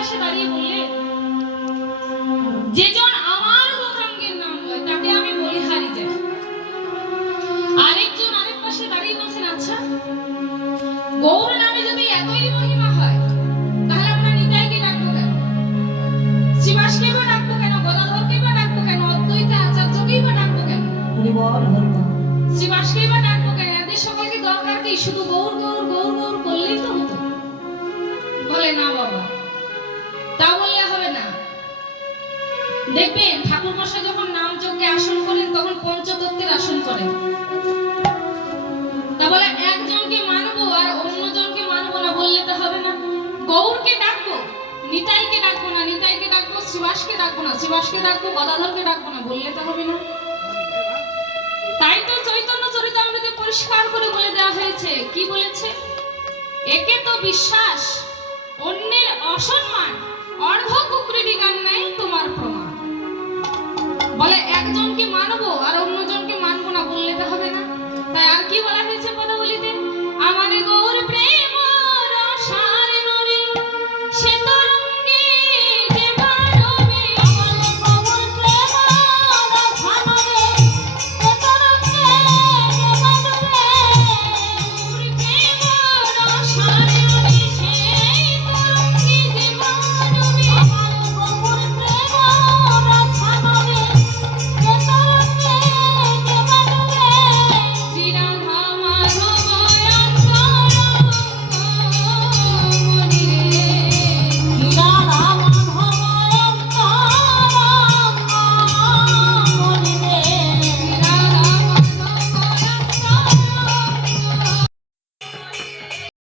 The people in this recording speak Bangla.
পাশে দাঁড়িয়ে বললেন, যেজন আমার গৌরাঙ্গের নাম লয় তাকে আমি বলিহারি যাই। আরেকজন আরেক পাশে দাঁড়িয়ে বলছেন, আচ্ছা গৌর নামে যদি এতই মহিমা হয় তাহলে আমরা নিতাইকে ডাকবো কেন, শিবাসকে বা ডাকবো কেন, গদাধরকে বা ডাকবো কেন, অদ্বৈত আচার্যকেই বা ডাকবো কেন, শিবাসকে বা ডাকবো কেন? এদের সকলকে দরকার কি? শুধু গৌর গৌর গৌর গৌর করলেই তো হতো। বলে না বাবা, তা বললে হবে না। দেখবেন ঠাকুর মশাই যখন নাম যজ্ঞে আসন করেন তখন পঞ্চতত্ত্বের আসন করেন। তা বলে একজনকে মানবো আর অন্যজনকে মানবো না বললে তো হবে না। গৌরকে ডাকবো, নিতাইকে ডাকবো না, নিতাইকে ডাকবো, শিবাসকে ডাকবো না, শিবাসকে ডাকবো, গদাধরকে ডাকবো না বললে তো হবে না। তাই তো চৈতন্য চরিতামৃতে পরিষ্কার করে বলে দেওয়া হয়েছে, কি বলেছে? একে তো বিশ্বাস, অন্যের অসম্মান, অর্ধ কুকরি বিজ্ঞান নাই তোমার প্রমাণ। বলে একজনকে মানবো আর অন্য